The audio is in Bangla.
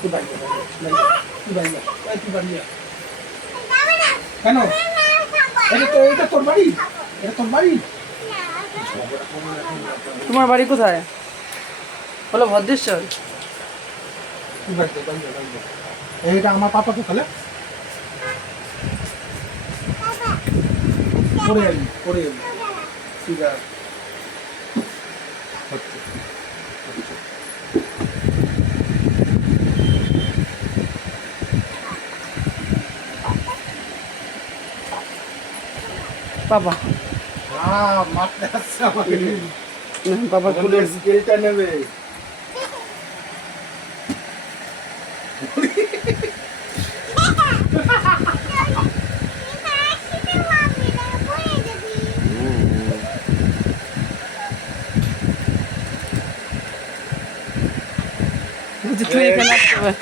তুই বাড়ি যা, তুই বাড়ি যা, তুই বাড়ি যা। কেন? এটা তোর বাড়ি? এটা তোর বাড়ি? তোমার বাড়ি কোথায়? বলো ভদ্রেশ্বর। তুই বাড়ি যা, বাড়ি যা, বাড়ি যা। এইটা আমার পাপা তো তাহলে পড়ে যাবি, পড়ে যাবি। ঠিক আছে। হচ্ছে। বাবা মারতে আসছে আমাকে। বাবার কুলে স্কেলটা নেবে। তুই এখানে আসতে পার।